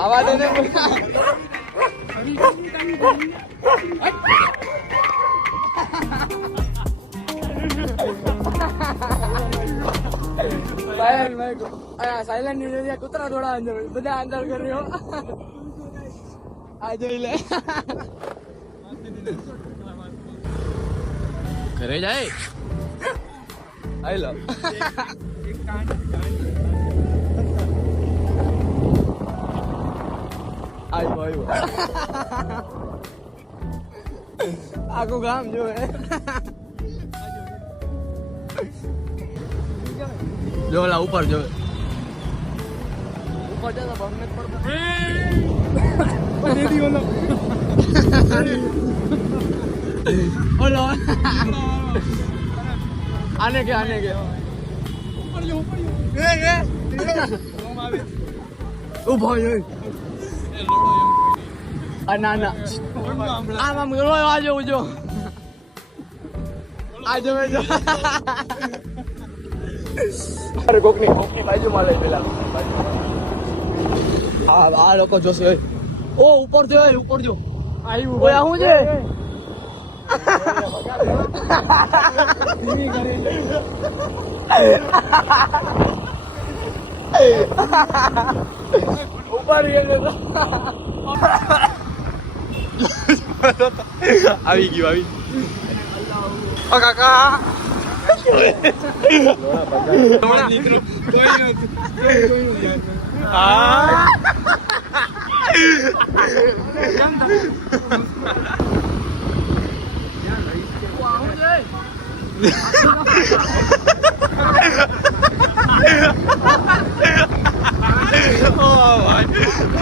આવા દે ને સાયલેન્ટ ની જગ્યાએ કૂતરા થોડા અંદર બધા અંદર કર્યો આ જોઈ લે ઘરે જાય આઈ લવ આવ્યો આખું ગામ જોવે જો ઓલા ઉપર જો ઉપર જતો બમને પડતો ઓલો આને કે ઉપર જો ઉભો જો ના ના આમ ગયો આજો ઉજો આજો જો અરે કોકની બાજુમાં લઈ પેલા આ લોકો જોશે ઓ ઉપર જો આવ્યું ઓય હું છે ઉપર આવી ગયું ઓ કાકા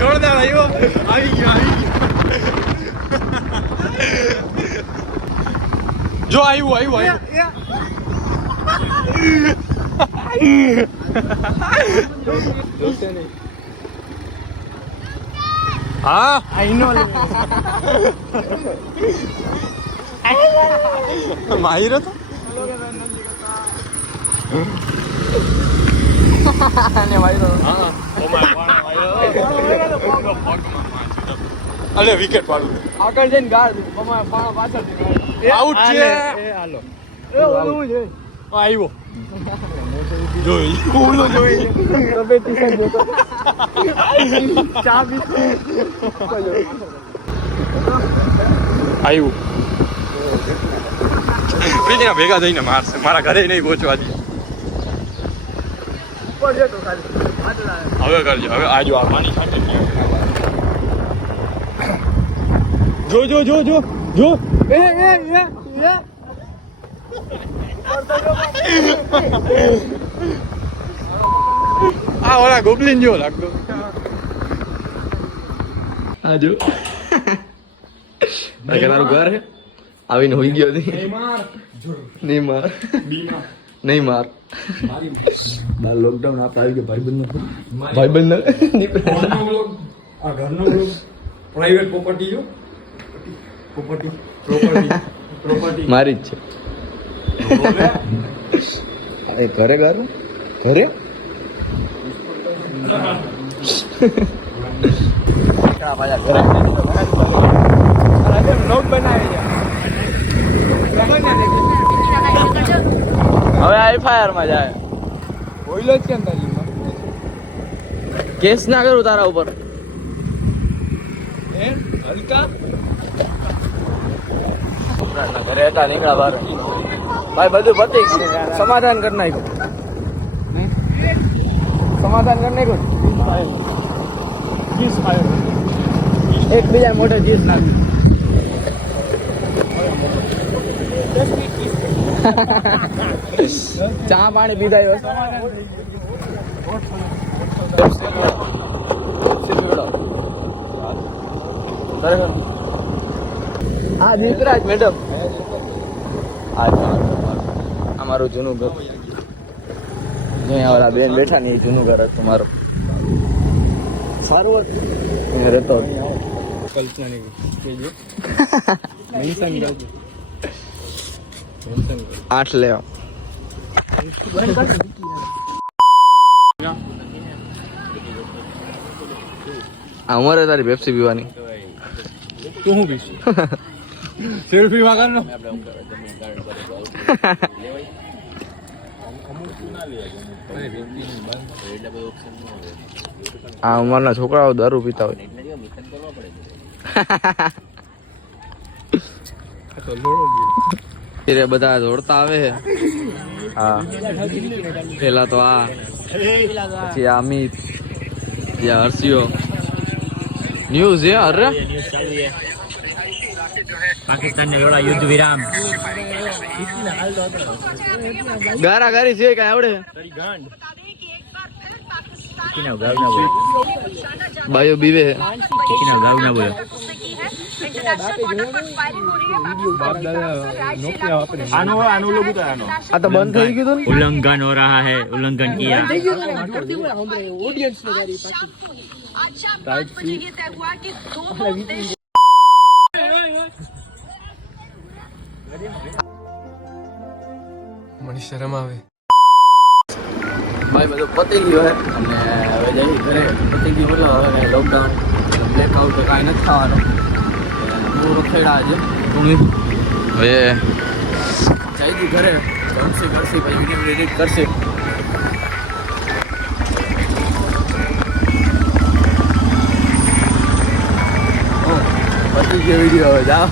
જોરદાર આવ્યો આવી ગયો જો આવ્યું હા આઈ નો માહિર હતો અલે વિકેટ પાડું આગળ જઈને ગાળ પાછળ આઉટ છે હાલો આવ્યો જોઈ કોલો જોઈ ચા બી આવ્યું બીજા ભેગા થઈને મારશે મારા ઘરે નહીં પહોંચવા દે હવે કરજો હવે આજો આ પાણી છાંટી જો આ ઓલા ગોબલિન જેવો લાગતો આજો તારું ઘર હે આવીને હોઈ ગયો નહીં માર લોકડાઉન આપણે આવી ગયો ભાઈબંધ આ ઘરનો પ્રાઇવેટ પ્રોપર્ટી જો પ્રોપર્ટી મારી જ છે ઘરે હવે એફઆઈઆર માં જાય બોઈલો જ કેમ કેસ ના કરું તારા ઉપર હલકા ઘરે હતા નીકળ્યા બહાર ભાઈ બધું પતી સમાધાન કરી નાખ્યું એકબીજા મોટો ચીજ નાખ્યું ચા પાણી પીધા હા દીકરાજ મેડમ અમારું જૂનું ઘર અહીંયા બેન બેઠા ને એ જૂનું ઘર હતું મારું સારું હતું રહેતો કલ્પના નહીં 8 લેવા અમારે તારી પેપ્સી પીવાની. તું હું પીશ સેલ્ફી વાગરનો આ અમારના છોકરાઓ દારૂ પીતા હોય. એ બધા દોડતા આવે છે. હા પેલા તો આ પછી આ અમિત પછી હર્ષિયો ન્યૂઝ છે. અરે पाकिस्तान ने जोड़ा युद्ध विराम ગારા ગારી છે કઈ આવડે બાયો બીવે છે. આ તો બંધ થઈ ગયું. उल्लंघन हो रहा है उल्लंघन किया મને શરમ આવે. ભાઈ બધું પતી ગયો હે અને હવે જઈ ઘરે. પતી ગયું એટલે હવે લોકડાઉન બ્લેકઆઉટ તો કાંઈ નથી થવાનું. પૂરો ખેડા છે હવે જઈ ગયું ઘરે. જમશી કરશી પછી વિડીયો એડિટ કરશે. પતી ગયો વિડીયો હવે જાઓ.